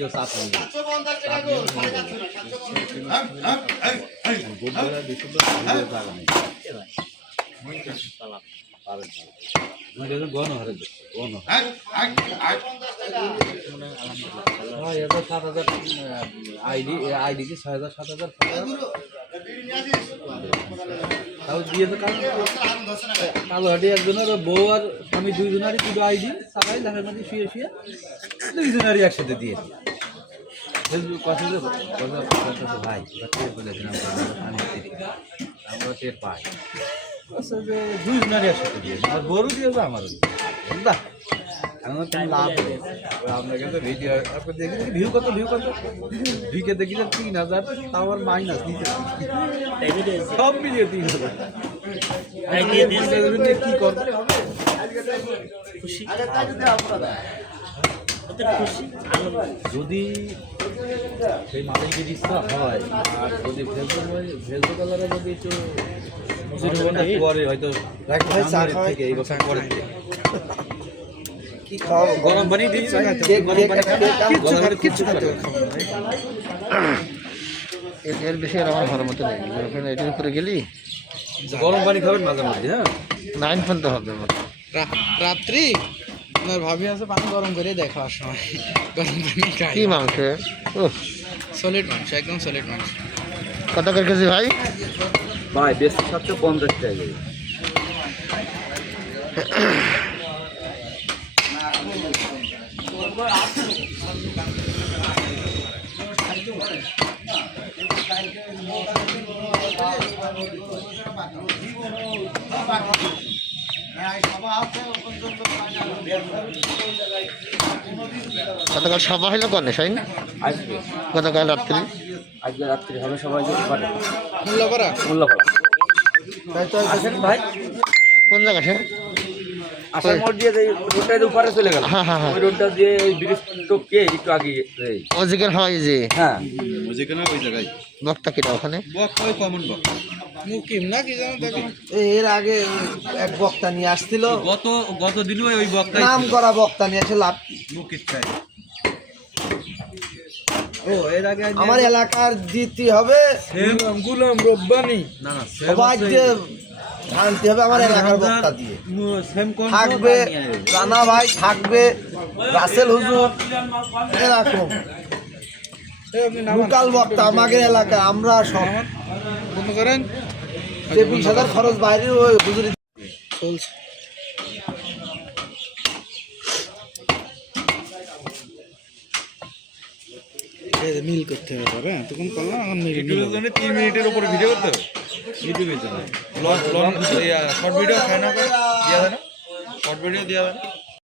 কেউ চাপ নেই গণ হারে গণ 7,000 আইডি কি 6,000 7,000 তাও দিয়েছে কালো হাটি একজনের বউ আর স্বামী দুইজনারই দুটো আইডি সবাই লেখার মধ্যে শুয়ে শুয়ে দুইজনারই একসাথে দিয়েছে কথা ভাই বলেছিলাম আমরা টের পাই যে দুইজনারই একসাথে দিয়েছে আর বড়ও দিয়েছে আমারও বুঝলা আমার কোনো লাভ নেই আপনার কাছে ভিডিও আপনি দেখি ভিউ কত ভিকে দেখি 3,000 তাও আর মাইনাস নিতে সব মিলিয়ে 3,000 কি করবে যদি সেই মালিকের ইচ্ছা হয় আর যদি ফেসবুক কালারে যদি একটু পরে হয়তো থেকে এই বছর পরে গরম পানি দিয়েছি এর বেশি আর আমার ভালো মতো নেই এটার উপরে গেলি গরম পানি খাবেন মাঝে মাঝে হ্যাঁ 9 ফোন তো হবে রাত্রি আপনার ভাবি আছে পানি গরম করে দেখার সময় গরম পানি খাই কি মাংস সলিড মাংস একদম সলিড মাংস কত করে কেজি ভাই ভাই বেশি 750 টাকা গতকাল সভা হইলো কনে সাইন আসবে গতকাল রাত্রি আজকে রাত্রি হবে সবাই যেতে পারে মোল্লাপাড়া আসেন ভাই কোন জায়গা সে আসার মোড় দিয়ে রোডটার উপরে চলে গেল হ্যাঁ হ্যাঁ ওই রোডটা দিয়ে ওই ব্রিজ টপকে একটু আগে ও জিজ্ঞেস হয় যে হ্যাঁ যেখানে ওই জায়গায় বক্তা কিটা ওখানে বক্তা ওই কমন বক্তা মুকিম না কি জানো দেখো এর আগে এক বক্তা নিয়ে আসছিল গত দিনও ওই বক্তাই নাম করা বক্তা নিয়ে এসে লাভ কি? মুকিত চাই ও এর আগে আমার এলাকার দিতে হবে গুলাম রব্বানি না না সবাই যে আনতে হবে আমার এলাকার বক্তা দিয়ে থাকবে রানা ভাই থাকবে রাসেল হুজুর এরকম লোকাল বক্তা আমাদের এলাকায় আমরা সব মনে করেন যে 20,000 খরচ বাইরে ওই হুজুর চলছে মিল করতে হবে হ্যাঁ তখন করলাম এখন ইউটিউবের জন্য 3 মিনিটের উপরে ভিডিও করতে হবে ইউটিউবের জন্য শর্ট ভিডিও খায় না দিয়া দেয় না শর্ট ভিডিও দিয়া দেয় না